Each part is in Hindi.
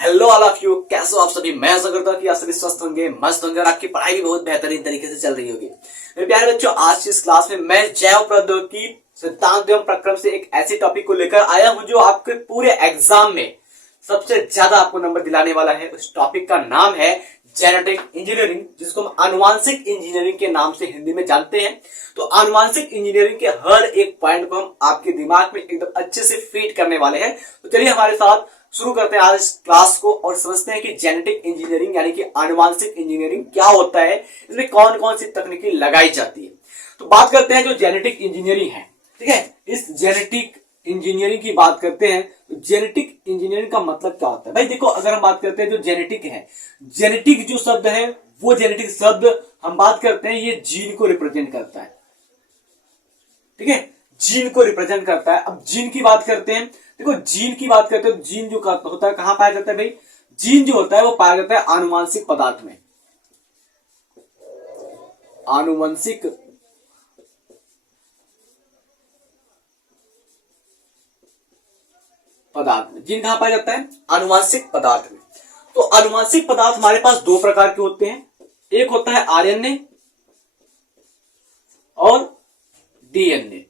हेलो ऑल ऑफ यू, कैसे हो आप सभी। मैं आशा करता हूँ कि आप सभी स्वस्थ होंगे, मस्त होंगे और आपकी पढ़ाई भी बहुत बेहतरीन तरीके से चल रही होगी। मेरे प्यारे बच्चों, आज की इस क्लास में मैं जैव प्रौद्योगिकी सिद्धांत एवं प्रक्रम से एक ऐसे टॉपिक को लेकर आया हूं जो आपके पूरे एग्जाम में सबसे ज्यादा आपको नंबर दिलाने वाला है। उस टॉपिक का नाम है जेनेटिक इंजीनियरिंग, जिसको हम आनुवांशिक इंजीनियरिंग के नाम से हिंदी में जानते हैं। तो आनुवांशिक इंजीनियरिंग के हर एक पॉइंट को हम आपके दिमाग में एकदम अच्छे से फिट करने वाले हैं। तो चलिए हमारे साथ शुरू करते हैं आज इस क्लास को और समझते हैं कि जेनेटिक इंजीनियरिंग यानी कि आनुवांशिक इंजीनियरिंग क्या होता है, इसमें कौन कौन सी तकनीकी लगाई जाती है। तो बात करते हैं जो जेनेटिक इंजीनियरिंग है, ठीक है। इस जेनेटिक इंजीनियरिंग की बात करते हैं तो जेनेटिक इंजीनियरिंग का मतलब क्या होता है भाई। देखो, अगर हम बात करते हैं जो जेनेटिक है, जेनेटिक जो शब्द है वो जेनेटिक शब्द हम बात करते हैं ये जीन को रिप्रेजेंट करता है, ठीक है। जीन को रिप्रेजेंट करता है। अब जीन की बात करते हैं, देखो जीन की बात करते हैं तो जीन जो होता है कहां पाया जाता है भाई। जीन जो होता है वो पाया जाता है आनुवंशिक पदार्थ में। आनुवंशिक पदार्थ में जीन कहां पाया जाता है, आनुवंशिक पदार्थ में। तो आनुवंशिक पदार्थ हमारे पास दो प्रकार के होते हैं, एक होता है आरएनए और डीएनए।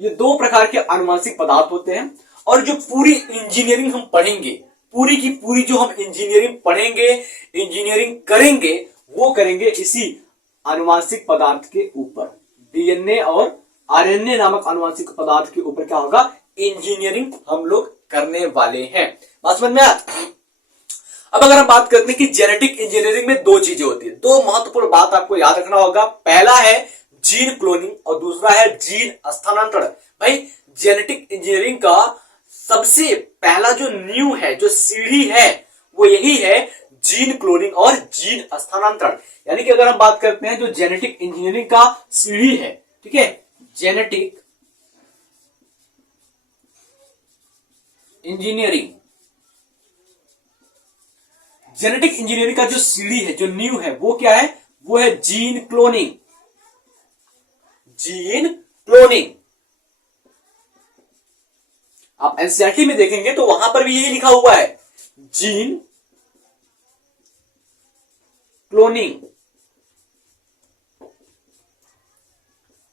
ये दो प्रकार के आनुवंशिक पदार्थ होते हैं। और जो पूरी इंजीनियरिंग हम पढ़ेंगे, पूरी की पूरी जो हम इंजीनियरिंग पढ़ेंगे, इंजीनियरिंग करेंगे, वो करेंगे इसी आनुवंशिक पदार्थ के ऊपर। डीएनए और आरएनए नामक आनुवंशिक पदार्थ के ऊपर क्या होगा, इंजीनियरिंग हम लोग करने वाले हैं। बात समझ में आया। अब अगर हम बात करते हैं कि जेनेटिक इंजीनियरिंग में दो चीजें होती है, दो महत्वपूर्ण बात आपको याद रखना होगा। पहला है जीन क्लोनिंग और दूसरा है जीन स्थानांतरण। भाई जेनेटिक इंजीनियरिंग का सबसे पहला जो न्यू है, जो सीढ़ी है, वो यही है जीन क्लोनिंग और जीन स्थानांतरण। यानी कि अगर हम बात करते हैं जो जेनेटिक इंजीनियरिंग का सीढ़ी है, ठीक है, जेनेटिक इंजीनियरिंग, जेनेटिक इंजीनियरिंग का जो सीढ़ी है, जो न्यू है, वो क्या है, वो है जीन क्लोनिंग। जीन क्लोनिंग आप एनसीईआरटी में देखेंगे तो वहां पर भी यही लिखा हुआ है, जीन क्लोनिंग।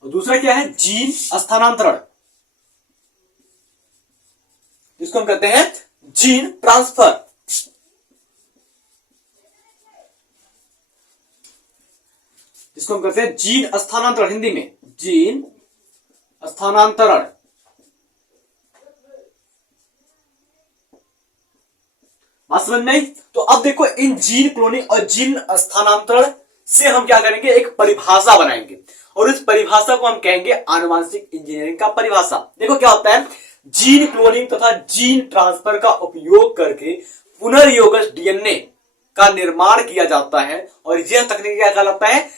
और दूसरा क्या है, जीन स्थानांतरण, जिसको हम कहते हैं जीन ट्रांसफर। जिसको हम कहते हैं जीन स्थानांतरण, हिंदी में जीन स्थानांतरण। बात समझ में आई। तो अब देखो, इन जीन क्लोनिंग और जीन स्थानांतरण से हम क्या करेंगे, एक परिभाषा बनाएंगे और इस परिभाषा को हम कहेंगे आनुवंशिक इंजीनियरिंग का परिभाषा। देखो क्या होता है, जीन क्लोनिंग तथा जीन ट्रांसफर का उपयोग करके पुनर्योगज डीएनए का निर्माण किया जाता है और यह तकनीक क्या कहलाता है,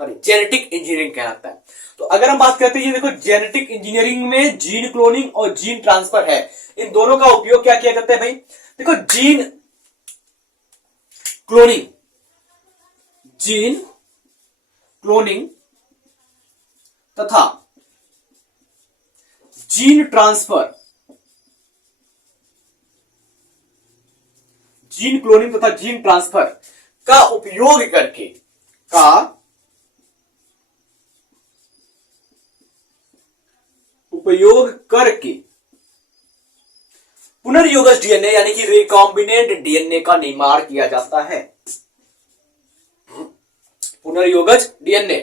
जेनेटिक इंजीनियरिंग कहलाता है। तो अगर हम बात करते हैं, ये देखो जेनेटिक इंजीनियरिंग में जीन क्लोनिंग और जीन ट्रांसफर है, इन दोनों का उपयोग क्या किया जाता है भाई। देखो जीन क्लोनिंग, जीन क्लोनिंग तथा जीन ट्रांसफर, जीन क्लोनिंग तथा जीन ट्रांसफर का उपयोग करके पुनर्योगज डीएनए यानी कि रिकॉम्बिनेंट डीएनए का निर्माण किया जाता है। पुनर्योगज डीएनए,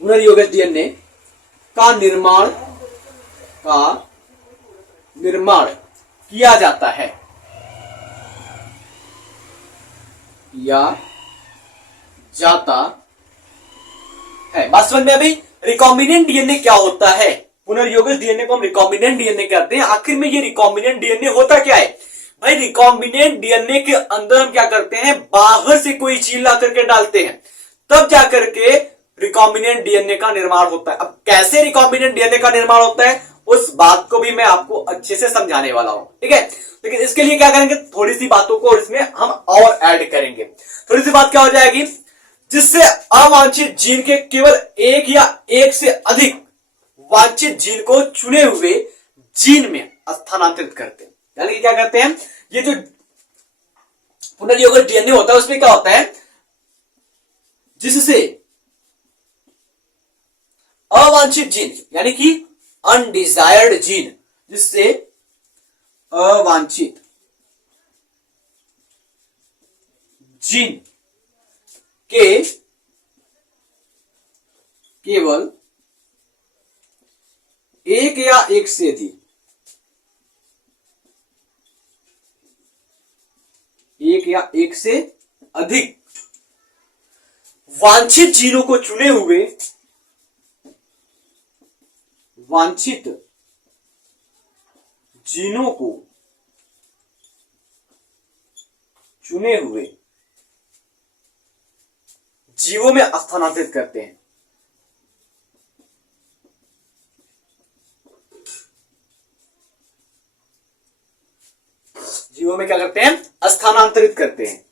पुनर्योगज डीएनए का निर्माण किया जाता है, किया जाता है। बात समझ में अभी, रिकॉम्बिनेंट डीएनए क्या होता है, पुनर्योगज डीएनए को हम रिकॉम्बिनेंट डीएनए कहते हैं। आखिर में ये रिकॉम्बिनेंट डीएनए होता क्या है भाई। रिकॉम्बिनेंट डीएनए के अंदर हम क्या करते हैं, बाहर से कोई चीज ला करके डालते हैं, तब जाकर के रिकॉम्बिनेंट डीएनए का निर्माण होता है। अब कैसे रिकॉम्बिनेंट डीएनए का निर्माण होता है, उस बात को भी मैं आपको अच्छे से समझाने वाला हूं, ठीक है। लेकिन इसके लिए क्या करेंगे, थोड़ी सी बातों को इसमें हम और ऐड करेंगे। थोड़ी सी बात क्या हो जाएगी, जिससे अवांछित जीन के केवल एक या एक से अधिक वांछित जीन को चुने हुए जीन में स्थानांतरित करते हैं। यानी कि क्या करते हैं, ये जो पुनर्योगल डीएनए होता है उसमें क्या होता है, जिससे अवांछित जीन यानी कि अनडिजायर्ड जीन, जिससे अवांछित जीन के केवल एक या एक से अधिक वांछित जीनों को चुने हुए वांछित जीनों को चुने हुए जीवों में स्थानांतरित करते हैं। जीवों में क्या करते हैं, स्थानांतरित करते हैं।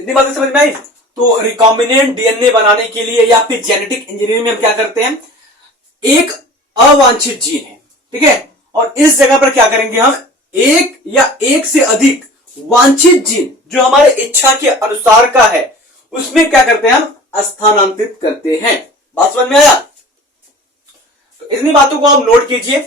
इतनी बातें समझ में आई। तो रिकॉम्बिनेंट डीएनए बनाने के लिए या फिर जेनेटिक इंजीनियरिंग में हम क्या करते हैं, एक अवांछित जीन है, ठीक है, और इस जगह पर क्या करेंगे हम, एक या एक से अधिक वांछित जीन जो हमारे इच्छा के अनुसार का है उसमें क्या करते हैं, हम स्थानांतरित करते हैं। बात समझ में आया। तो इतनी बातों को आप नोट कीजिए।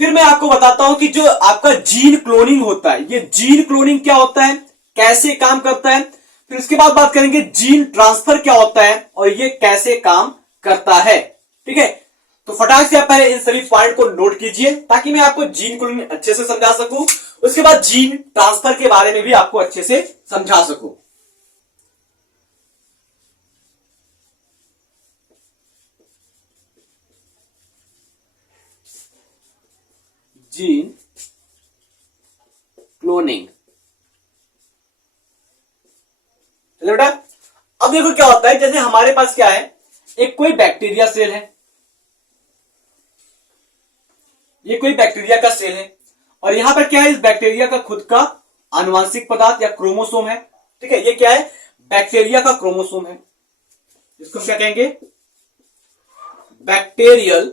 फिर मैं आपको बताता हूं कि जो आपका जीन क्लोनिंग होता है, ये जीन क्लोनिंग क्या होता है, कैसे काम करता है। फिर उसके बाद बात करेंगे जीन ट्रांसफर क्या होता है और ये कैसे काम करता है, ठीक है। तो फटाक से आप पहले इन सभी पॉइंट को नोट कीजिए ताकि मैं आपको जीन क्लोनिंग अच्छे से समझा सकूं, उसके बाद जीन ट्रांसफर के बारे में भी आपको अच्छे से समझा सकूं। जीन क्लोनिंग, चलो बेटा, अब देखो क्या होता है। जैसे हमारे पास क्या है, एक कोई बैक्टीरिया सेल है, ये कोई बैक्टीरिया का सेल है और यहां पर क्या है, इस बैक्टीरिया का खुद का आनुवंशिक पदार्थ या क्रोमोसोम है, ठीक है। ये क्या है, बैक्टीरिया का क्रोमोसोम है, इसको क्या कहेंगे, बैक्टीरियल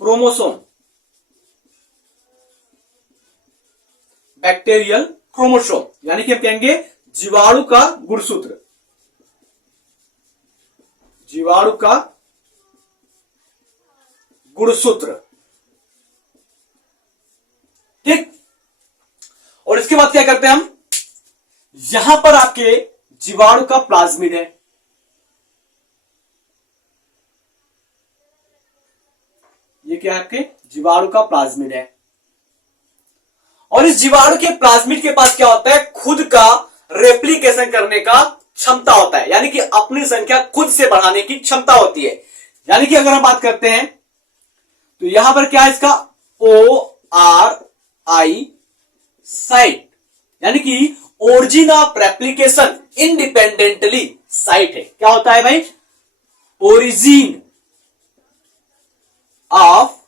क्रोमोसोम, बैक्टीरियल क्रोमोसोम, यानी कि हम कहेंगे जीवाणु का गुणसूत्र, जीवाणु का गुणसूत्र, ठीक। और इसके बाद क्या करते हैं हम, यहां पर आपके जीवाणु का प्लाज्मिड है, ये क्या है, आपके जीवाणु का प्लाज्मिड है। और इस जीवाणु के प्लाज्मिड के पास क्या होता है, खुद का रेप्लिकेशन करने का क्षमता होता है, यानी कि अपनी संख्या खुद से बढ़ाने की क्षमता होती है। यानी कि अगर हम बात करते हैं तो यहां पर क्या है, इसका ORI साइट, यानी कि origin of replication independently site है। क्या होता है भाई, ओरिजिन ऑफ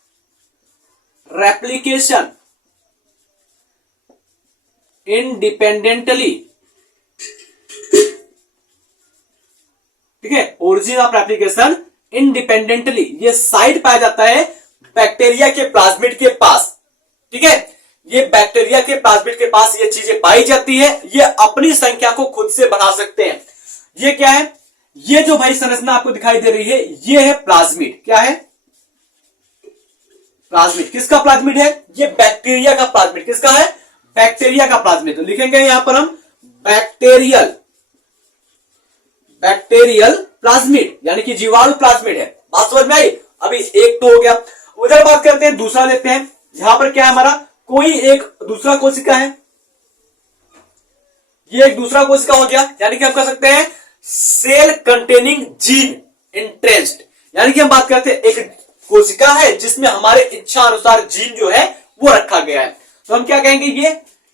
रेप्लिकेशन इंडिपेंडेंटली, ठीक है, ओरिजिन ऑफ रेप्लिकेशन इंडिपेंडेंटली, ये साइट पाया जाता है बैक्टीरिया के प्लाज्मिड के पास, ठीक है। ये बैक्टीरिया के प्लाज्मिड के पास ये चीजें पाई जाती है, ये अपनी संख्या को खुद से बढ़ा सकते हैं। ये क्या है, ये जो भाई संरचना आपको दिखाई दे रही है, ये है प्लाज्मिड। क्या है, प्लाज्मिड। किसका प्लाज्मिड है, ये बैक्टीरिया का प्लाज्मिड। किसका है, बैक्टीरिया का प्लाज्मिड। तो लिखेंगे यहां पर हम बैक्टीरियल, बैक्टीरियल प्लाज्मिड, यानी कि जीवाणु प्लाज्मिड है। बात समझ में आई। अभी एक तो हो गया, उधर बात करते हैं, दूसरा लेते हैं। यहां पर क्या है, हमारा कोई एक दूसरा कोशिका है, ये एक दूसरा कोशिका हो गया, यानी कि हम कह सकते हैं सेल कंटेनिंग जीन इंट्रेंस्ड, यानी कि हम बात करते हैं एक कोशिका है जिसमें हमारे इच्छा अनुसार जीन जो है वो रखा गया है। तो हम क्या कहेंगे,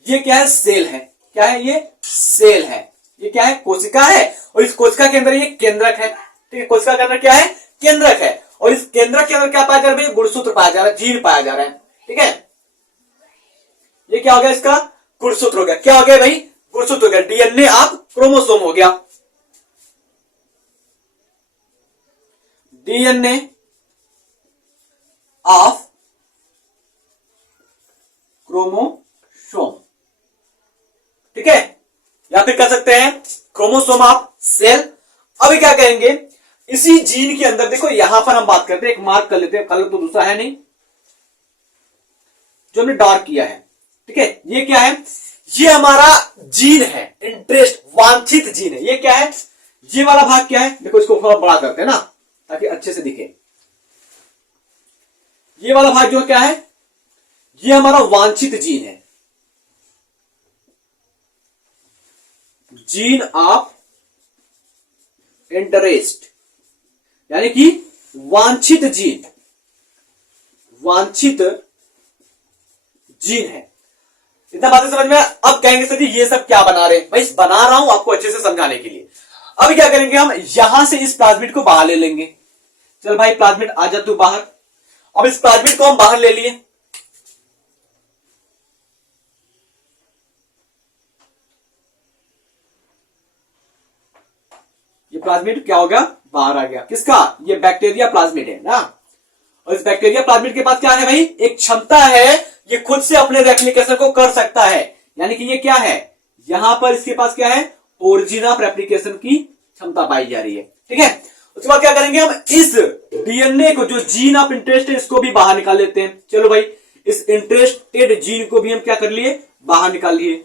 ये क्या है, सेल है। क्या है, ये सेल है। ये क्या है, कोशिका है, और इस कोशिका के अंदर ये केंद्रक है, ठीक है। कोशिका के अंदर क्या है, केंद्रक है, और इस केंद्रक के अंदर क्या पाया जा रहा है, गुणसूत्र पाया जा रहा है, जीन पाया जा रहा है, ठीक है। ये क्या हो गया, इसका गुणसूत्र हो गया। क्या हो गया भाई, गुणसूत्र हो गया। डीएनए आप क्रोमोसोम हो गया, डीएनए ऑफ क्रोमोसोम, ठीक है, या फिर कह सकते हैं क्रोमोसोम ऑफ सेल। अभी क्या कहेंगे, इसी जीन के अंदर देखो, यहां पर हम बात करते हैं, एक मार्क कर लेते हैं, कलर तो दूसरा है नहीं जो हमने डार्क किया है, ठीक है। ये क्या है, ये हमारा जीन है, इंटरेस्ट वांछित जीन है। ये क्या है, ये वाला भाग क्या है, देखो इसको थोड़ा बड़ा करते हैं ना ताकि अच्छे से दिखे। ये वाला भाग जो क्या है, ये हमारा वांछित जीन है, जीन ऑफ इंटरेस्ट, यानी कि वांछित जीन, वांछित जीन है। इतना बातें समझ में। अब कहेंगे सर जी ये सब क्या बना रहे हैं, भाई बना रहा हूं आपको अच्छे से समझाने के लिए। अब क्या करेंगे, हम यहां से इस प्लाज्मिड को बाहर ले लेंगे। चल भाई प्लाज्मिड आ जा तू बाहर। अब इस प्लाज्मिड को हम बाहर ले लिए, ये प्लाज्मिड क्या हो गया, बाहर आ गया। किसका, ये बैक्टीरिया प्लाज्मिड है ना। और इस बैक्टीरिया प्लाज्मिड के पास क्या है भाई, एक क्षमता है, ये खुद से अपने रेप्लिकेशन को कर सकता है। यानी कि ये क्या है, यहां पर इसके पास क्या है, ओरिजिन ऑफ रेप्लिकेशन की क्षमता पाई जा रही है, ठीक है। उसके बाद क्या करेंगे, हम इस डीएनए को, जो जीन ऑफ इंटरेस्ट है, इसको भी बाहर निकाल लेते हैं। चलो भाई, इस इंटरेस्टेड जीन को भी हम क्या कर लिए, बाहर निकाल लिए।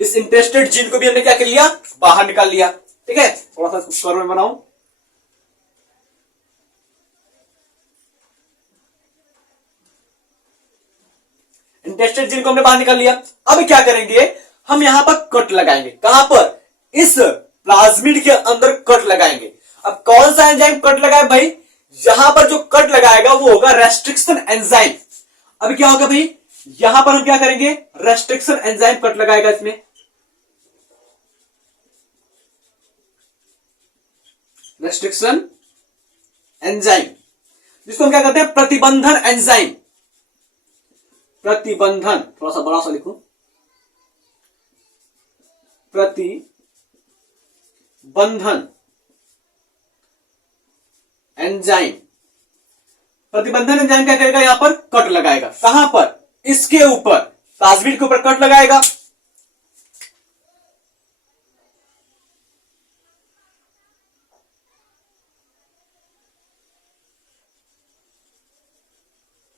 इस इंटरेस्टेड जीन को भी हमने क्या कर लिया, बाहर निकाल लिया, ठीक है। थोड़ा सा कर्व में बनाऊं, इंटरेस्टेड जीन को हमने बाहर निकाल लिया। अब क्या करेंगे, हम यहां पर कट लगाएंगे। कहां पर, इस प्लाज्मिड के अंदर कट लगाएंगे। अब कौन सा एंजाइम कट लगाए भाई, यहां पर जो कट लगाएगा वो होगा रेस्ट्रिक्शन एंजाइम। अब क्या होगा भाई, यहां पर हम क्या करेंगे, रेस्ट्रिक्शन एंजाइम कट लगाएगा इसमें, रेस्ट्रिक्शन एंजाइम, जिसको हम क्या कहते हैं, प्रतिबंधन एंजाइम। प्रतिबंधन, थोड़ा सा बड़ा सा लिखूं, प्रतिबंधन एंजाइम। प्रतिबंधन एंजाइम क्या करेगा, यहां पर कट लगाएगा। कहां पर, इसके ऊपर, प्लाज्मिड के ऊपर कट लगाएगा।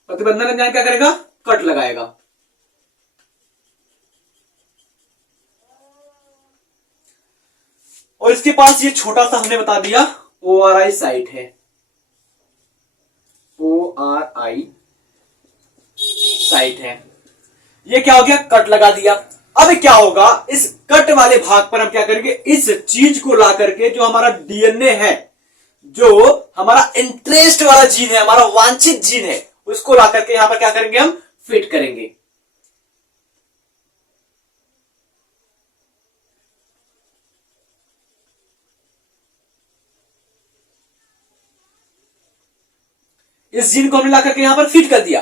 प्रतिबंधन एंजाइम क्या करेगा, कट लगाएगा। और इसके पास ये छोटा सा हमने बता दिया ORI साइट है, ORI साइट है। ये क्या हो गया, कट लगा दिया। अब क्या होगा, इस कट वाले भाग पर हम क्या करेंगे, इस चीज को ला करके, जो हमारा डीएनए है, जो हमारा इंटरेस्ट वाला जीन है, हमारा वांछित जीन है, उसको ला करके यहां पर क्या करेंगे, हम फिट करेंगे। इस जीन को हमने ला करके यहां पर फिट कर दिया,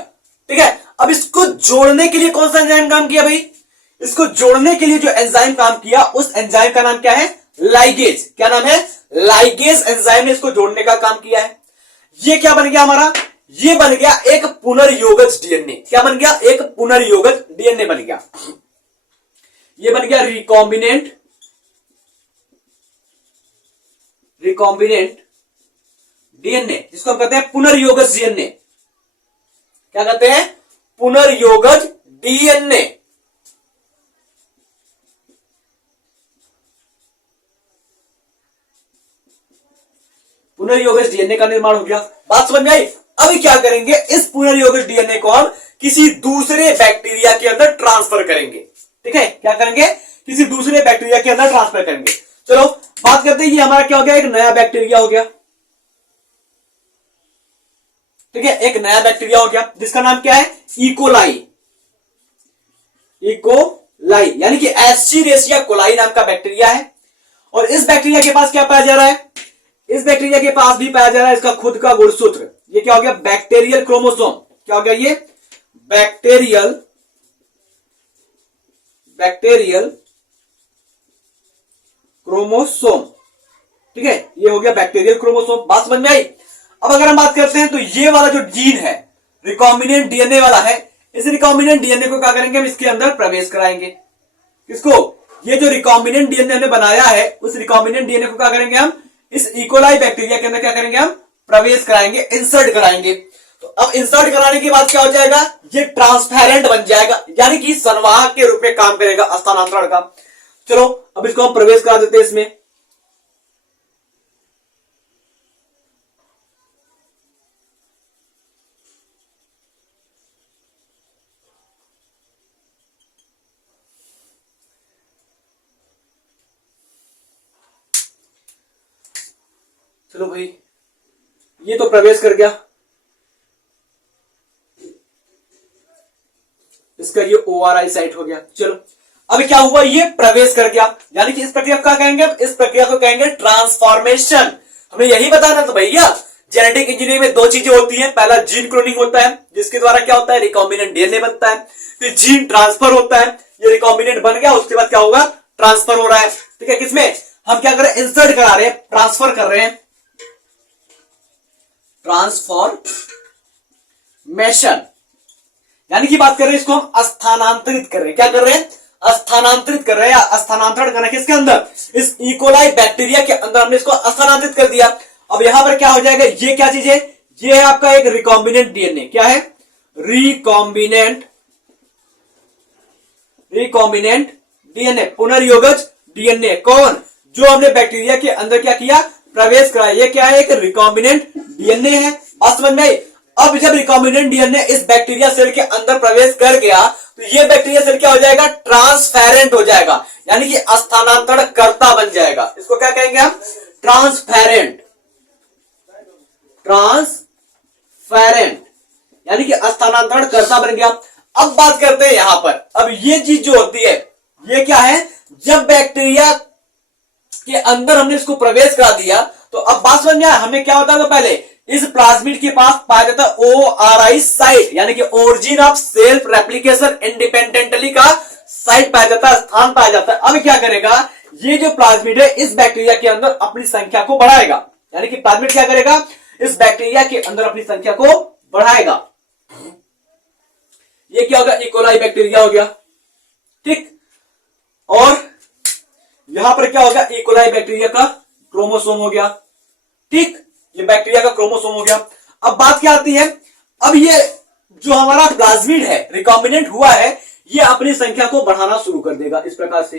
ठीक है। अब इसको जोड़ने के लिए कौन सा एंजाइम काम किया भाई, इसको जोड़ने के लिए जो एंजाइम काम किया, उस एंजाइम का नाम क्या है, लाइगेज। क्या नाम है, लाइगेज एंजाइम ने इसको जोड़ने का काम किया है। ये क्या बन गया हमारा, ये बन गया एक पुनर्योगज डीएनए। क्या बन गया, एक पुनर्योगज डीएनए बन गया। ये बन गया रिकॉम्बिनेंट, रिकॉम्बिनेंट डीएनए, जिसको हम कहते हैं पुनर्योगज डीएनए। क्या कहते हैं, पुनर्योगज डीएनए। पुनर्योगज डीएनए का निर्माण हो गया। बात समझ में आई। अभी क्या करेंगे, इस पुनर्योगज डीएनए को हम किसी दूसरे बैक्टीरिया के अंदर ट्रांसफर करेंगे, ठीक है। क्या करेंगे, किसी दूसरे बैक्टीरिया के अंदर ट्रांसफर करेंगे। चलो बात करते हैं, ये हमारा क्या हो गया, एक नया बैक्टीरिया हो गया, ठीक है। एक नया बैक्टीरिया हो गया, जिसका नाम क्या है, इकोलाई। इकोलाई यानी कि एस्चीरेशिया कोलाई नाम का बैक्टीरिया है। और इस बैक्टीरिया के पास क्या पाया जा रहा है, इस बैक्टीरिया के पास भी पाया जा रहा है इसका खुद का गुणसूत्र। ये क्या हो गया, बैक्टीरियल क्रोमोसोम। क्या हो गया, ये बैक्टीरियल क्रोमोसोम। ठीक है, ये हो गया बैक्टीरियल क्रोमोसोम। बात समझ में आई? अब अगर हम बात करते हैं तो ये वाला जो जीन है रिकॉम्बिनेंट डीएनए वाला है, इस रिकॉम्बिनेंट डीएनए को क्या करेंगे हम, इसके अंदर प्रवेश कराएंगे। किसको? ये जो रिकॉम्बिनेंट डीएनए हमने बनाया है, उस रिकॉम्बिनेंट डीएनए को क्या करेंगे हम, इस इकोलाई बैक्टीरिया के अंदर क्या करेंगे हम, प्रवेश कराएंगे, इंसर्ट कराएंगे। तो अब इंसर्ट कराने के बाद क्या हो जाएगा, ये ट्रांसपेरेंट बन जाएगा, यानी कि संवाहक के रूप में काम करेगा स्थानांतरण का। चलो अब इसको हम प्रवेश करा देते हैं इसमें। चलो भाई, ये तो प्रवेश कर गया, इसका ये ORI साइट हो गया। चलो अब क्या हुआ, ये प्रवेश कर गया, यानी कि इस प्रक्रिया को क्या कहेंगे, इस प्रक्रिया को कहेंगे ट्रांसफॉर्मेशन। हमें यही बताना था भैया, जेनेटिक इंजीनियरिंग में दो चीजें होती हैं, पहला जीन क्लोनिंग होता है जिसके द्वारा क्या होता है, रिकॉम्बिनेंट डीएनए बनता है, फिर जीन ट्रांसफर होता है, ये रिकॉम्बिनेंट बन गया, उसके बाद क्या होगा, ट्रांसफर हो रहा है। ठीक है, किसमें हम क्या कर रहे हैं, इंसर्ट करा रहे हैं, ट्रांसफर कर रहे हैं, ट्रांसफॉर्मेशन, यानी कि बात कर रहे हैं इसको हम स्थानांतरित कर रहे हैं। क्या कर रहे हैं, स्थानांतरित कर रहे हैं, या स्थानांतरण कर रहे हैं किसके अंदर, इस इकोलाई बैक्टीरिया के अंदर हमने इसको स्थानांतरित कर दिया। अब यहां पर क्या हो जाएगा, ये क्या चीज है, ये है आपका एक रिकॉम्बिनेंट डीएनए। क्या है, रिकॉम्बिनेंट डीएनए, पुनर्योगज डीएनए। कौन, जो हमने बैक्टीरिया के अंदर क्या किया, प्रवेश कराया। ये क्या है, एक रिकॉम्बिनेंट डीएनए है। बात समझ में आई? अब जब रिकॉम्बिनेंट डीएनए इस बैक्टीरिया सेल के अंदर प्रवेश कर गया तो ये बैक्टीरिया सेल क्या हो जाएगा, ट्रांसपेरेंट हो जाएगा, यानी कि स्थानांतरण करता बन जाएगा। इसको क्या कहेंगे हम, ट्रांसपेरेंट, यानी कि स्थानांतरण करता बन गया। अब बात करते हैं यहां पर, अब ये चीज जो होती है, ये क्या है, जब बैक्टीरिया के अंदर हमने इसको प्रवेश करा दिया तो अब बात समझ में आया, हमें क्या होता था पहले, इस प्लाज्मिड के पास पाया जाता ORI साइट, यानी कि origin of self replication independently का साइट पाया जाता है, स्थान पाया जाता है। अब क्या करेगा, ये जो प्लाज्मिड है इस बैक्टीरिया के अंदर अपनी संख्या को बढ़ाएगा, यानी कि प्लाज्मिड क्या करेगा, इस बैक्टीरिया के अंदर अपनी संख्या को बढ़ाएगा। ये क्या होगा, इकोलाई बैक्टीरिया हो गया। ठीक, और यहां पर क्या होगा, इकोलाई बैक्टीरिया का क्रोमोसोम हो गया। ठीक, ये बैक्टीरिया का क्रोमोसोम हो गया। अब बात क्या आती है, अब ये जो हमारा प्लाज्मिड है, रिकॉम्बिनेंट हुआ है, ये अपनी संख्या को बढ़ाना शुरू कर देगा इस प्रकार से।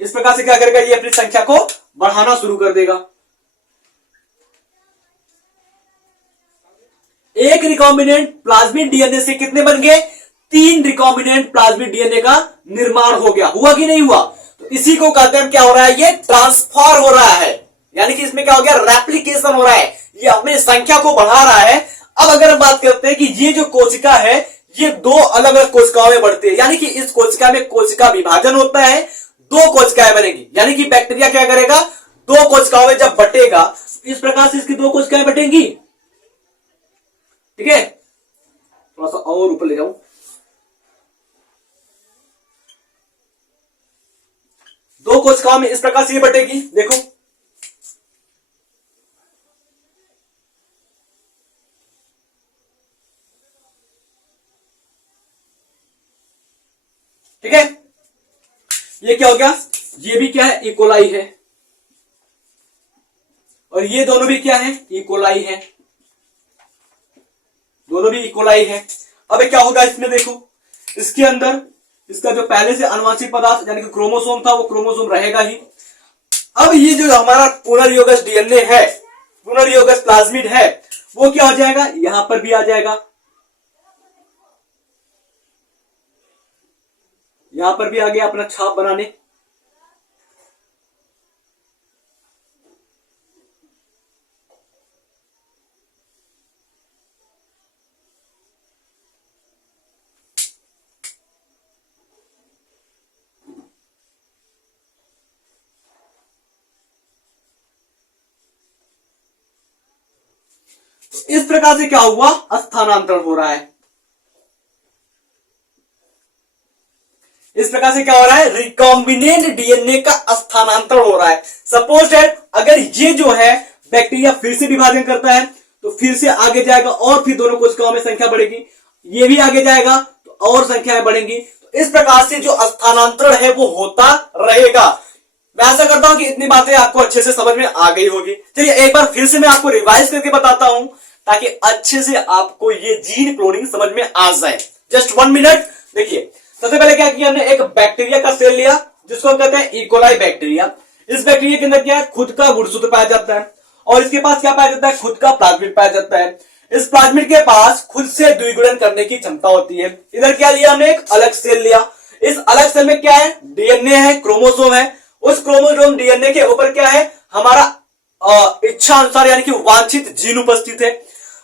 इस प्रकार से क्या करेगा, ये अपनी संख्या को बढ़ाना शुरू कर देगा। एक रिकॉम्बिनेंट प्लाज्मिड डीएनए से कितने बन गए, 3 रिकॉम्बिनेंट प्लाज्मिड डीएनए का निर्माण हो गया। हुआ कि नहीं हुआ? तो इसी को कहते हैं, क्या हो रहा है, ये ट्रांसफर हो रहा है, यानी कि इसमें क्या हो गया, रेप्लिकेशन हो रहा है, ये अपनी संख्या को बढ़ा रहा है। अब अगर हम बात करते हैं कि ये जो कोशिका है, ये 2 अलग अलग कोशिकाओं में बढ़ती है, यानी कि इस कोशिका में कोशिका विभाजन होता है, 2 कोशिकाएं बनेगी, यानी कि बैक्टीरिया क्या करेगा, 2 कोशिकाओं में जब बटेगा, इस प्रकार से इसकी 2 कोशिकाएं बटेंगी। ठीक है, थोड़ा सा और ऊपर ले जाऊं, 2 कोशिकाओं में इस प्रकार से ये बटेगी, देखो। ठीक है, ये क्या हो गया, ये भी क्या है, इकोलाई है, और ये दोनों भी क्या है, इकोलाई है, दोनों भी इकोलाई है। अब क्या होगा इसमें, देखो, इसके अंदर इसका जो पहले से अनुवांशिक पदार्थ यानी कि क्रोमोसोम था, वो क्रोमोसोम रहेगा ही। अब ये जो हमारा पुनर्योगज डीएनए है, पुनर्योगज प्लाज्मिड है, वो क्या हो जाएगा, यहां पर भी आ जाएगा, यहां पर भी आ गया अपना छाप बनाने। इस प्रकार से क्या हुआ, स्थानांतरण हो रहा है। इस प्रकार से क्या हो रहा है, रिकॉम्बिनेंट डीएनए का स्थानांतरण हो रहा है। सपोज दैट अगर ये जो है बैक्टीरिया फिर से विभाजन करता है तो फिर से आगे जाएगा और फिर दोनों कोशिकाओं में संख्या बढ़ेगी, ये भी आगे जाएगा तो और संख्याएं बढ़ेंगी। तो इस प्रकार से जो स्थानांतरण है वो होता रहेगा। मैं आशा करता हूं कि इतनी बातें आपको अच्छे से समझ में आ गई होगी। चलिए एक बार फिर से मैं आपको रिवाइज करके बताता हूं ताकि अच्छे से आपको ये जीन क्लोनिंग समझ में आ जाए। Just 1 minute. देखिए सबसे पहले क्या किया हमने, एक बैक्टीरिया का सेल लिया जिसको हम कहते हैं इकोलाई बैक्टीरिया। इस बैक्टीरिया के अंदर क्या है, खुद का गुणसूत्र पाया जाता है और इसके पास क्या पाया जाता है, खुद का प्लाज्मिड पाया जाता है। इस प्लाज्मिड के पास खुद से द्विगुणन करने की क्षमता होती है। इधर क्या लिया हमने, एक अलग सेल लिया। इस अलग सेल में क्या है, डीएनए है, क्रोमोसोम है। उस क्रोमोसोम डीएनए के ऊपर क्या है, हमारा इच्छा अनुसार यानी कि वांछित जीन उपस्थित है।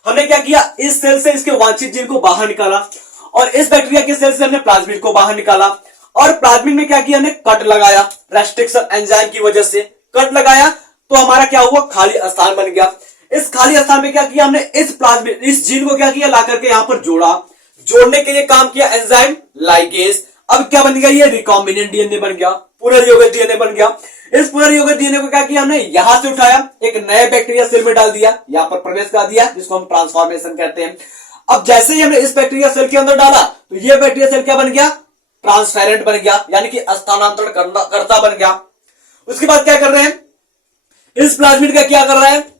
हमने क्या किया, इस सेल से इसके वांछित जीन को बाहर निकाला और इस बैक्टीरिया के सेल से हमने प्लाज्मिड को बाहर निकाला और प्लाज्मिड में क्या किया, हमने कट लगाया। रेस्ट्रिक्शन एंजाइम की वजह से कट लगाया तो हमारा क्या हुआ, खाली स्थान बन गया। इस खाली स्थान में क्या किया हमने, इस प्लाज्मिड इस जीन को क्या किया, ला करके यहां पर जोड़ा। जोड़ने के लिए काम किया एंजाइम लाइगेज। अब क्या बन गया, ये रिकॉम्बिनेंट डीएनए बन गया, पुनर्योगित डीएनए बन गया। इस पुनर्योगित डीएनए को क्या किया हमने, यहां से उठाया, एक नए बैक्टीरिया सेल में डाल दिया, यहां पर प्रवेश कर दिया, जिसको हम ट्रांसफॉर्मेशन कहते हैं। अब जैसे ही हमने इस बैक्टीरिया सेल के अंदर डाला तो ये बैक्टीरिया सेल क्या बन गया, ट्रांसफेरेंट बन गया, यानी कि स्थानांतरण करता बन गया। उसके बाद क्या कर रहे हैं, इस प्लाज्मिड का क्या कर रहा है,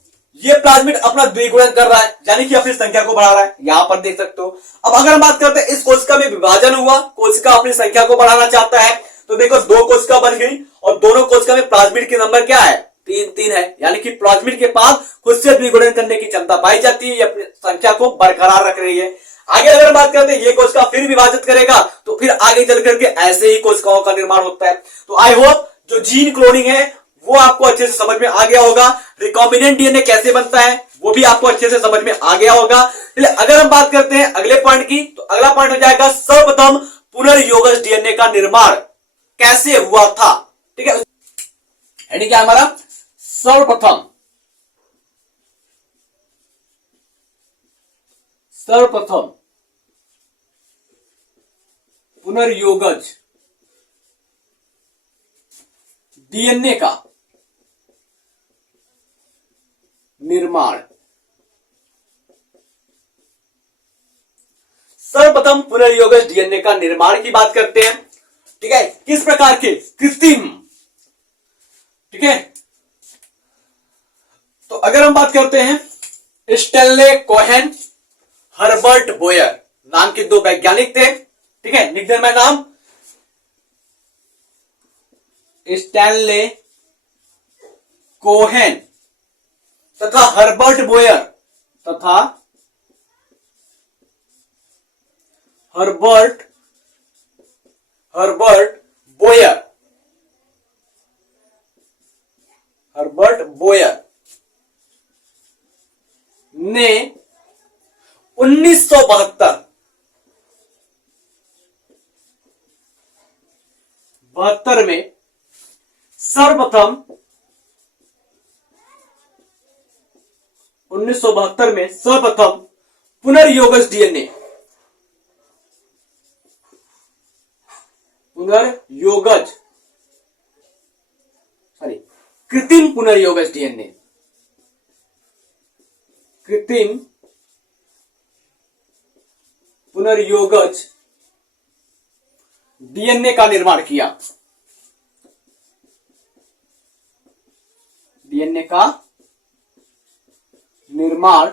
ये प्लाज्मिड अपना द्विगुणन कर रहा है, यानी कि अपनी संख्या को बढ़ा रहा है। यहां पर देख सकते हो। अब अगर हम बात करते हैं, इस कोशिका में विभाजन हुआ, कोशिका अपनी संख्या को बढ़ाना चाहता है तो देखो 2 कोशिका बन गई और दोनों कोशिका में प्लाज्मिड के नंबर क्या है, 3 है, यानी कि प्लाज्मिड के पास खुद से द्विगुणन करने की क्षमता पाई जाती है, ये अपनी संख्या को बरकरार रख रही है। आगे अगर बात करते हैं, ये कोशिका फिर विभाजित करेगा तो फिर आगे चल करके ऐसे ही कोशिकाओं का निर्माण होता है। तो आई होप जो जीन क्लोनिंग है वो आपको अच्छे से समझ में आ गया होगा। रिकॉम्बिनेंट डीएनए कैसे बनता है वो भी आपको अच्छे से समझ में आ गया होगा। अगर हम बात करते हैं अगले पॉइंट की, तो अगला पॉइंट हो जाएगा सर्वप्रथम पुनर्योगज डीएनए का निर्माण कैसे हुआ था। ठीक है, यानी क्या हमारा सर्वप्रथम पुनर्योगज डीएनए का निर्माण। सर्वप्रथम पुनर्योगज डीएनए का निर्माण की बात करते हैं। ठीक है, किस प्रकार के, कृत्रिम। ठीक है, तो अगर हम बात करते हैं, स्टेनले कोहेन, हर्बर्ट बोयर नाम के 2 वैज्ञानिक थे। ठीक है, लिख देना नाम, स्टेनले कोहेन तथा हर्बर्ट बोयर हर्बर्ट बोयर ने 1972 में सर्वप्रथम 1972 में सर्वप्रथम पुनर्योगज डीएनए कृत्रिम पुनर्योगज डीएनए कृत्रिम पुनर्योगज डीएनए का निर्माण किया। डीएनए का निर्माण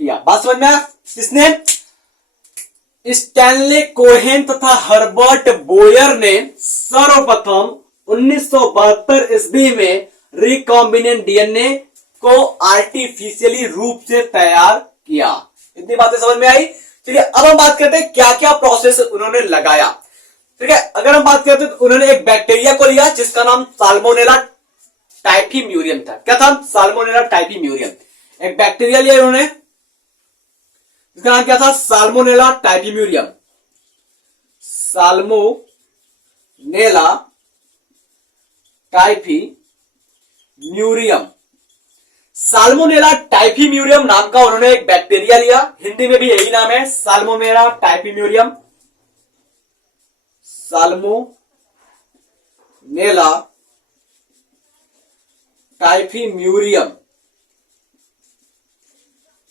किया। बात समझ में आया? किसने? स्टैनले कोहेन तथा हर्बर्ट बोयर ने सर्वप्रथम 1972 ईस्वी में रिकॉम्बिनेंट डीएनए को आर्टिफिशियली रूप से तैयार किया। इतनी बातें समझ में आई? चलिए अब हम बात करते हैं क्या क्या प्रोसेस उन्होंने लगाया। ठीक है, अगर हम बात करते हैं तो उन्होंने एक बैक्टीरिया को लिया जिसका नाम साल्मोनेला टाइफीम्यूरियम था। क्या था? साल्मोनेला टाइफीम्यूरियम। एक बैक्टीरिया लिया उन्होंने, इसका नाम क्या था? साल्मोनेला टाइफीम्यूरियम। साल्मोनेला टाइफीम्यूरियम। साल्मोनेला टाइफीम्यूरियम नाम का उन्होंने एक बैक्टीरिया लिया, हिंदी में भी यही नाम है, साल्मोनेला टाइफीम्यूरियम। साल्मोनेला टाइफीम्यूरियम,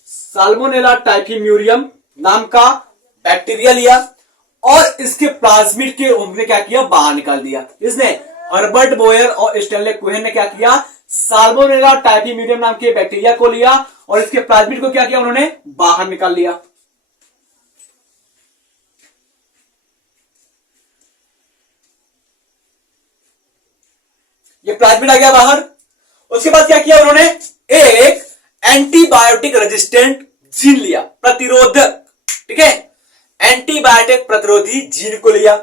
साल्मोनेला टाइफीम्यूरियम नाम का बैक्टीरिया लिया और इसके प्लाज्मिड के उन्होंने क्या किया, बाहर निकाल दिया। इसने हर्बर्ट बोयर और स्टेनले कुहेन ने क्या किया, साल्मोनेला टाइफीम्यूरियम नाम के बैक्टीरिया को लिया और इसके प्लाज्मिड को क्या किया, उन्होंने बाहर निकाल लिया। ये प्लाज्मिड आ गया बाहर। उसके बाद क्या किया उन्होंने, एक एंटीबायोटिक रेजिस्टेंट जीन लिया, प्रतिरोधक, ठीक है, एंटीबायोटिक प्रतिरोधी जीन को लिया।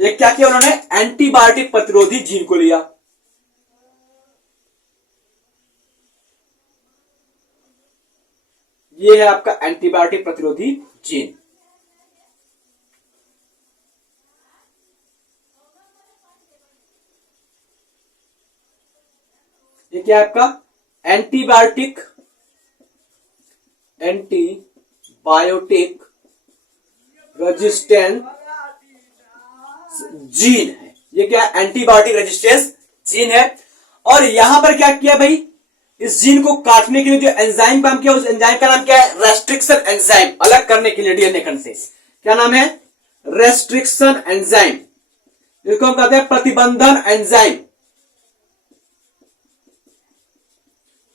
एक क्या किया उन्होंने, एंटीबायोटिक प्रतिरोधी जीन को लिया। ये है आपका एंटीबायोटिक प्रतिरोधी जीन। ये क्या है आपका, एंटीबायोटिक रेजिस्टेंट जीन है। ये क्या, एंटीबायोटिक रेजिस्टेंस जीन है। और यहां पर क्या किया भाई, इस जीन को काटने के लिए जो एंजाइम काम किया, उस एंजाइम का नाम क्या है, रेस्ट्रिक्शन एंजाइम, अलग करने के लिए डीएनए खंड से। क्या नाम है, रेस्ट्रिक्शन एंजाइम, जिसको हम कहते हैं प्रतिबंधन एंजाइम।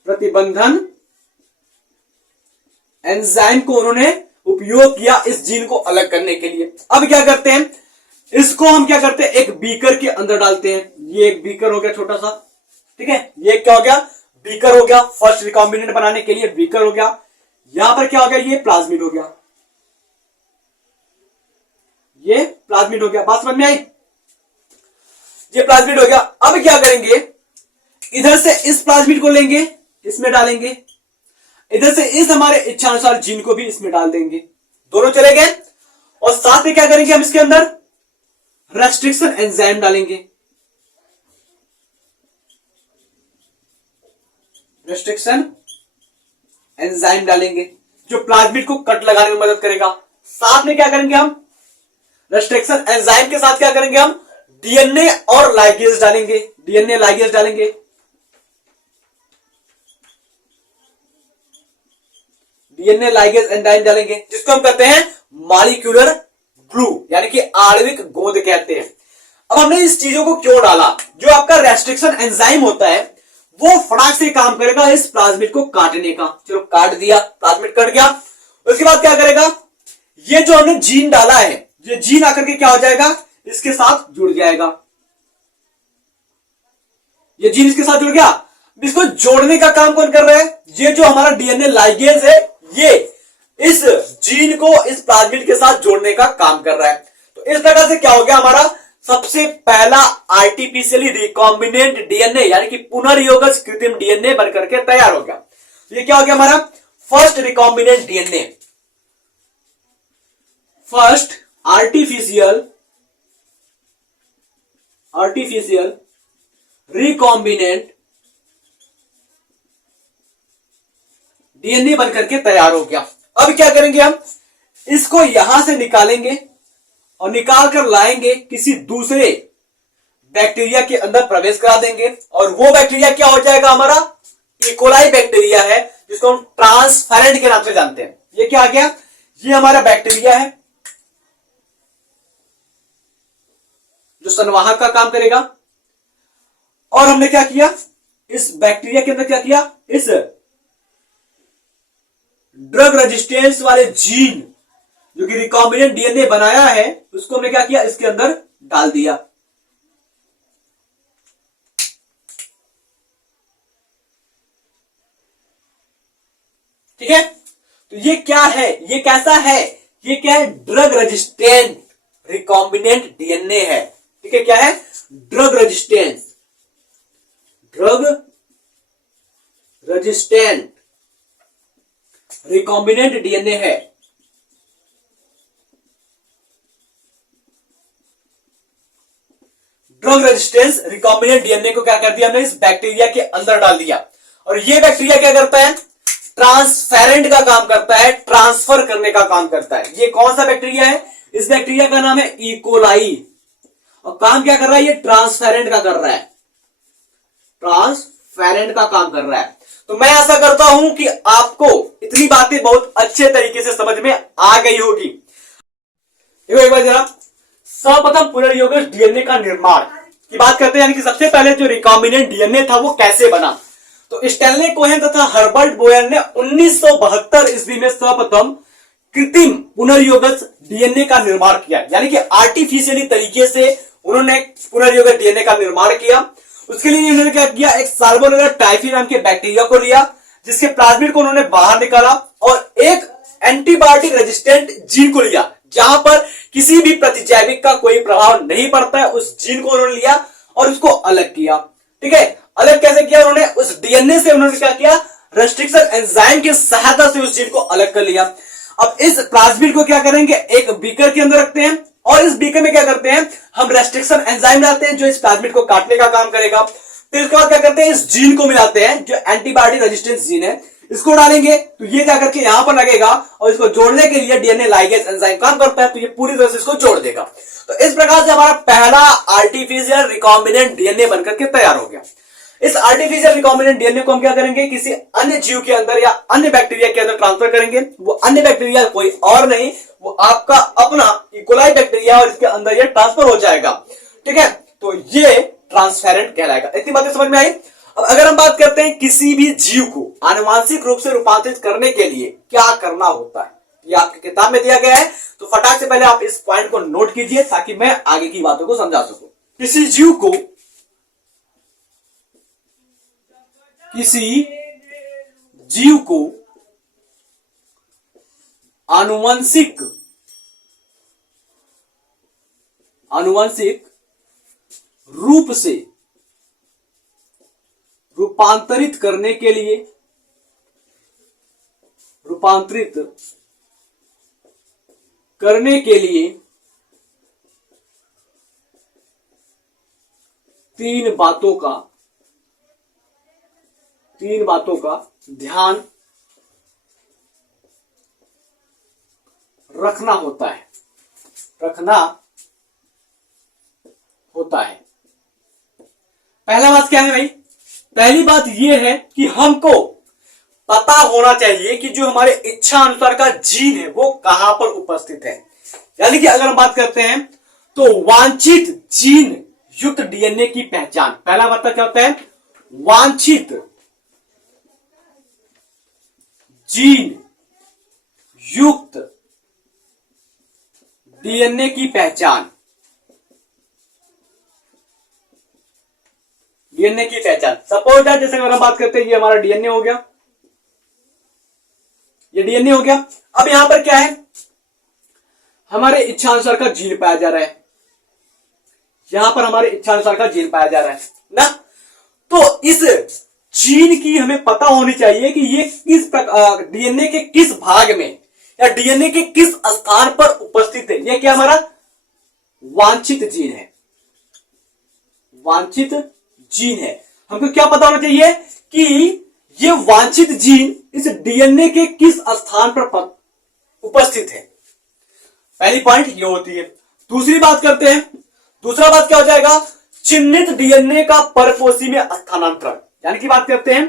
प्रतिबंधन एंजाइम को उन्होंने उपयोग किया इस जीन को अलग करने के लिए। अब क्या करते हैं, इसको हम क्या करते हैं, एक बीकर के अंदर डालते हैं। ये एक बीकर हो गया छोटा सा, ठीक है, ये क्या हो गया, बीकर हो गया, फर्स्ट रिकॉम्बिनेंट बनाने के लिए बीकर हो गया। यहां पर क्या हो गया, ये प्लाज्मिड हो गया, ये प्लाज्मिड हो गया। बात समझ में आई, ये प्लाज्मिड हो गया। अब क्या करेंगे, इधर से इस प्लाज्मिड को लेंगे, इसमें डालेंगे, इधर से इस हमारे इच्छानुसार जीन को भी इसमें डाल देंगे, दोनों चले गए। और साथ में क्या करेंगे, हम इसके अंदर रेस्ट्रिक्शन एंजाइम डालेंगे, रेस्ट्रिक्शन एंजाइम डालेंगे, जो प्लाज्मिड को कट लगाने में मदद करेगा। साथ में क्या करेंगे, हम रेस्ट्रिक्शन एंजाइम के साथ क्या करेंगे, हम डीएनए और लाइगेज डालेंगे, डीएनए लाइगेज डालेंगे, डीएनए लाइगेज एंजाइम डालेंगे, जिसको हम कहते हैं मॉलिक्यूलर ग्लू, यानी कि आणविक गोंद कहते हैं। अब हमने इस चीजों को क्यों डाला, जो आपका रेस्ट्रिक्शन एंजाइम होता है वो फटाक से काम करेगा इस प्लाज्मिड को काटने का। चलो काट दिया, प्लाज्मिड कट गया। उसके बाद क्या करेगा, ये जो हमने जीन डाला है, ये जीन आकर के क्या हो जाएगा, इसके साथ जुड़ जाएगा। ये जीन इसके साथ जुड़ गया। इसको जोड़ने का काम कौन कर रहा है, ये जो हमारा डीएनए लाइगेज है, ये इस जीन को इस प्लाज्मिड के साथ जोड़ने का काम कर रहा है। तो इस तरह से क्या हो गया, हमारा सबसे पहला आर्टिफिशियली रिकॉम्बिनेंट डीएनए, यानी कि पुनर्योगज कृत्रिम डीएनए बनकर के तैयार हो गया। ये क्या हो गया, हमारा first recombinant DNA, first artificial recombinant DNA बनकर के तैयार हो गया। अब क्या करेंगे, हम इसको यहां से निकालेंगे और निकाल कर लाएंगे, किसी दूसरे बैक्टीरिया के अंदर प्रवेश करा देंगे, और वो बैक्टीरिया क्या हो जाएगा, हमारा इकोलाई बैक्टीरिया है, जिसको हम ट्रांसफेरेंट के नाम से जानते हैं। ये क्या आ गया, ये हमारा बैक्टीरिया है जो संवाहक का काम करेगा। और हमने क्या किया, इस बैक्टीरिया के अंदर क्या किया, इस ड्रग रेजिस्टेंस वाले जीन जो कि रिकॉम्बिनेंट डीएनए बनाया है, उसको हमने क्या किया, इसके अंदर डाल दिया। ठीक है, तो ये क्या है, ये कैसा है, ये क्या है, ड्रग रेजिस्टेंट रिकॉम्बिनेंट डीएनए है। ठीक है, क्या है, ड्रग रेजिस्टेंस रिकॉम्बिनेंट डीएनए है। ड्रग रेजिस्टेंस रिकॉम्बिनेंट डीएनए को क्या कर दिया हमने, इस बैक्टीरिया के अंदर डाल दिया। और ये बैक्टीरिया क्या करता है, ट्रांसफेरेंट का काम करता है, ट्रांसफर करने का काम करता है। ये कौन सा बैक्टीरिया है, इस बैक्टीरिया का नाम है इकोलाई। और काम क्या कर रहा है, ये ट्रांसफेरेंट का कर रहा है, ट्रांसफेरेंट का काम कर रहा है। तो मैं ऐसा करता हूं कि आपको इतनी बातें बहुत अच्छे तरीके से समझ में आ गई होगी। देखो एक बार जरा, सर्वप्रथम पुनर्योगज डीएनए का निर्माण की बात करते हैं, यानी कि सबसे पहले जो रिकॉम्बिनेंट डीएनए था वो कैसे बना। तो स्टैनले कोहेन तथा हर्बर्ट बोयर ने 1972 ईस्वी में सर्वप्रथम कृत्रिम पुनर्योगज डीएनए का निर्माण किया, यानी कि आर्टिफिशियली तरीके से उन्होंने पुनर्योगज डीएनए का निर्माण किया। उसके लिए उन्होंने क्या किया, एक साल्मोनेला टाइफी नाम के बैक्टीरिया को लिया, जिसके प्लाज्मिड को उन्होंने बाहर निकाला, और एक एंटीबायोटिक रेजिस्टेंट जीन को लिया, जहां पर किसी भी प्रतिजैविक का कोई प्रभाव नहीं पड़ता है। उस जीन को उन्होंने लिया और उसको अलग किया। ठीक है, अलग कैसे किया उन्होंने, उस डीएनए से उन्होंने क्या किया, रेस्ट्रिक्शन एंजाइम की सहायता से उस जीन को अलग कर लिया। अब इस प्लाज्मिड को क्या करेंगे, एक बीकर के अंदर रखते हैं, और इस बीकर में क्या करते हैं, हम रेस्ट्रिक्शन एंजाइम डालते हैं जो इस प्लाज्मिड को काटने का काम करेगा। फिर इसके बाद क्या करते हैं, इस जीन को मिलाते हैं जो एंटीबायोटिक रेजिस्टेंस जीन है, इसको डालेंगे तो ये जाकर के यहां पर लगेगा, और इसको जोड़ने के लिए डीएनए लाइगेज एंजाइम काम करता है, तो ये पूरी तरह से इसको जोड़ देगा। तो इस प्रकार से हमारा पहला आर्टिफिशियल रिकॉम्बिनेंट डीएनए बनकर के तैयार हो गया। इस आर्टिफिशियल रिकॉम्बिनेंट डीएनए को हम क्या करेंगे, किसी अन्य जीव के अंदर या अन्य बैक्टीरिया के अंदर ट्रांसफर करेंगे। वो अन्य बैक्टीरिया कोई और नहीं, वो आपका अपना इकोलाई बैक्टीरिया, और इसके अंदर ये ट्रांसफर हो जाएगा। ठीक है, तो ये ट्रांसफेरेंट कहलाएगा। इतनी बातें समझ में आई। अब अगर हम बात करते हैं किसी भी जीव को आनुवांशिक रूप से रूपांतरित करने के लिए क्या करना होता है, ये आपकी किताब में दिया गया है, तो फटाक से पहले आप इस पॉइंट को नोट कीजिए ताकि मैं आगे की बातों को समझा सकूं। किसी जीव को आनुवंशिक रूप से रूपांतरित करने के लिए तीन बातों का ध्यान रखना होता है। पहला बात क्या है भाई, पहली बात यह है कि हमको पता होना चाहिए कि जो हमारे इच्छा अनुसार का जीन है वो कहां पर उपस्थित है। यानी कि अगर हम बात करते हैं तो वांछित जीन युक्त डीएनए की पहचान, पहला मतलब क्या होता है, वांछित जीन युक्त डीएनए की पहचान, सपोज दैट जैसे अगर हम बात करते हैं ये हमारा डीएनए हो गया, ये डीएनए हो गया। अब यहां पर क्या है, हमारे इच्छानुसार का जीन पाया जा रहा है, यहां पर हमारे इच्छानुसार का जीन पाया जा रहा है ना। तो इस जीन की हमें पता होनी चाहिए कि ये किस डीएनए के किस भाग में या डीएनए के किस स्थान पर उपस्थित है। ये क्या हमारा वांछित जीन है। हमको क्या पता होना चाहिए कि ये वांछित जीन इस डीएनए के किस स्थान पर उपस्थित है। पहली पॉइंट ये होती है। दूसरी बात करते हैं, दूसरा बात क्या हो जाएगा, चिन्हित डीएनए का परपोषी में स्थानांतरण, यानी कि बात करते हैं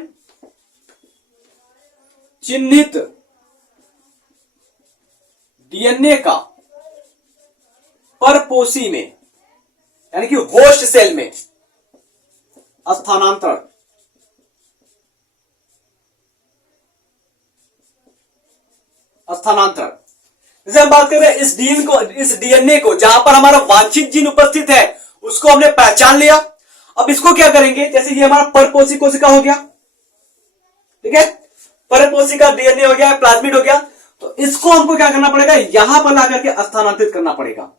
चिन्हित डीएनए का परपोषी में यानी कि होस्ट सेल में स्थानांतरण। जैसे हम बात कर रहे हैं इस डीएनए को जहां पर हमारा वांछित जीन उपस्थित है उसको हमने पहचान लिया। अब इसको क्या करेंगे, जैसे ये हमारा परपोषी कोशिका हो गया, ठीक है, परपोषिका डीएनए हो गया, प्लाज्मिड हो गया, तो इसको हमको क्या करना पड़ेगा, यहां पर लाकर के स्थानांतरित करना पड़ेगा,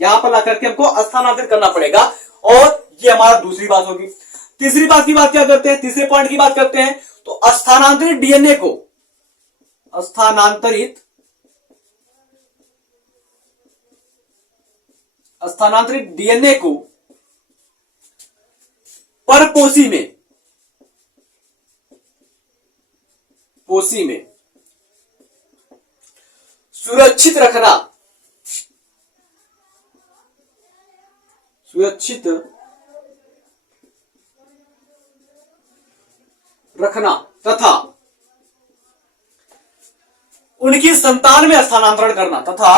यहां पर लाकर के हमको स्थानांतरित करना पड़ेगा। और ये हमारा दूसरी बात होगी। तीसरी बात की बात क्या करते हैं, तीसरे पॉइंट की बात करते हैं, तो स्थानांतरित डीएनए को परपोषी में, पोषी में सुरक्षित रखना, सुरक्षित रखना तथा उनकी संतान में स्थानांतरण करना, तथा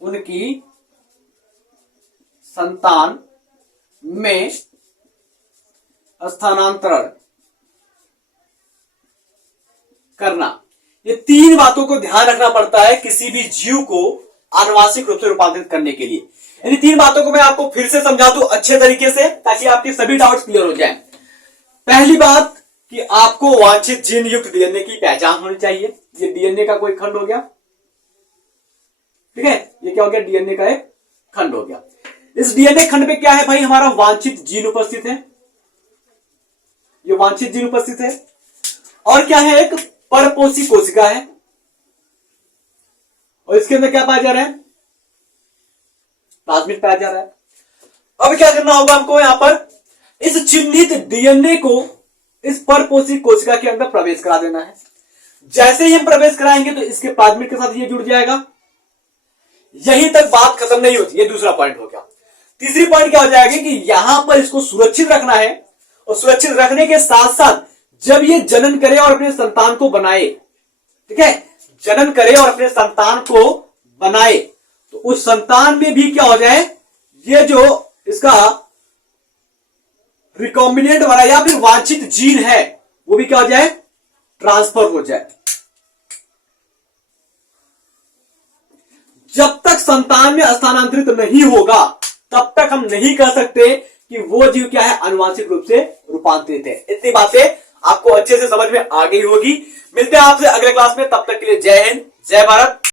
उनकी संतान में स्थानांतरण करना। ये तीन बातों को ध्यान रखना पड़ता है किसी भी जीव को आनुवांशिक रूप से रूपांतरित करने के लिए। इन तीन बातों को मैं आपको फिर से समझा दूं अच्छे तरीके से, ताकि आपके सभी डाउट्स क्लियर हो जाएं। पहली बात कि आपको वांछित जीन युक्त डीएनए की पहचान होनी चाहिए। ये डीएनए का कोई खंड हो गया, ठीक है, ये क्या हो गया, डीएनए का एक खंड हो गया। इस डीएनए खंड पे क्या है भाई, हमारा वांछित जीन उपस्थित है, ये वांछित जीन उपस्थित है। और क्या है, एक परपोषी कोशिका है, और इसके अंदर क्या पाया जा रहा है, प्लाज्मिड पाया जा रहा है। अब क्या करना होगा हमको, यहां पर इस चिन्हित डीएनए को इस परपोषी कोशिका के अंदर प्रवेश करा देना है। जैसे ही हम प्रवेश कराएंगे तो इसके प्लाज्मिड के साथ ये जुड़ जाएगा। यहीं तक बात खत्म नहीं होती, ये दूसरा पॉइंट हो गया। तीसरी पॉइंट क्या हो जाएगी कि यहां पर इसको सुरक्षित रखना है, और सुरक्षित रखने के साथ साथ जब ये जनन करे और अपने संतान को बनाए, ठीक है, जनन करे और अपने संतान को बनाए, तो उस संतान में भी क्या हो जाए, ये जो इसका रिकॉम्बिनेंट वाला या फिर वांछित जीन है वो भी क्या हो जाए, ट्रांसफर हो जाए। जब तक संतान में स्थानांतरित नहीं होगा तब तक हम नहीं कह सकते कि वो जीव क्या है, आनुवांशिक रूप से रूपांतरित है। इतनी बातें आपको अच्छे से समझ में आ गई होगी। मिलते हैं आपसे अगले क्लास में, तब तक के लिए जय हिंद, जय भारत।